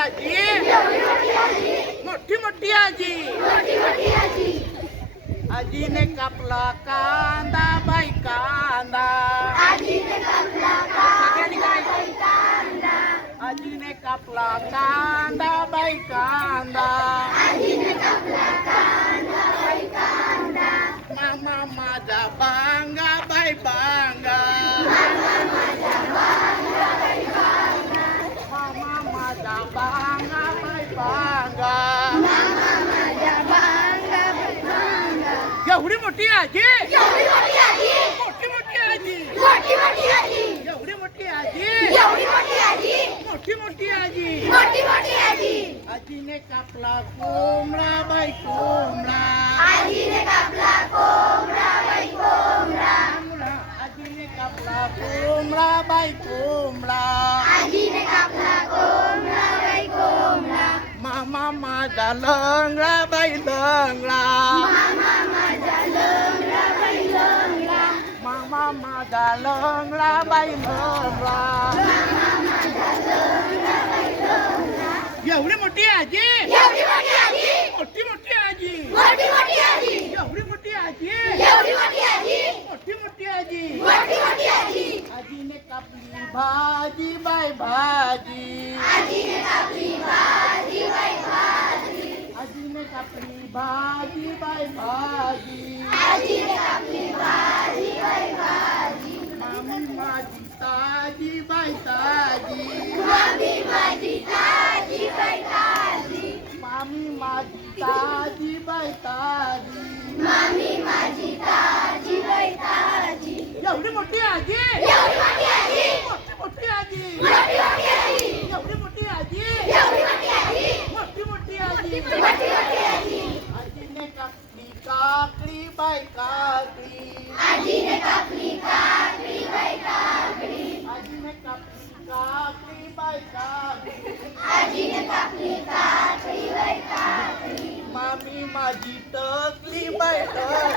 ਮੁੱਟਿਆ ਜੀ ਮੁੱਟੀ ਮੁੱਟਿਆ ਜੀ ਮੁੱਟੀ ਮੁੱਟਿਆ ਜੀ ਅਜੀ ਨੇ ਕੱਪ ਲਾ ਕਾਂਦਾ ਭਾਈ ਕਾਂਦਾ ਅਜੀ ਨੇ ਕੱਪ ਲਾ ਕਾਂਦਾ ਅਜੀ ਨੇ ਕੱਪ ਲਾ ਕਾਂਦਾ ਭਾਈ ਕਾਂਦਾ ਅਜੀ ਨੇ ਕੱਪ ਲਾ উড়ি মোটি আছি মামা মা জালংরা বাই লংরা dalong la bay mora यावडी मोठी आजी यावडी मोठी आजी मोठी मोठी आजी मोठी मोठी आजी यावडी मोठी आजी यावडी मोठी आजी मोठी मोठी आजी मोठी मोठी आजी आजी ने कापली भाजी बाय भाजी आजी ने कापली भाजी बाय भाजी आजी ने कापली भाजी बाय भाजी आजी ने कापली भाजी কাকড়ি বাই কাকড়ি আজি রে কাকড়ি কাকড়ি বাই mais de tanto,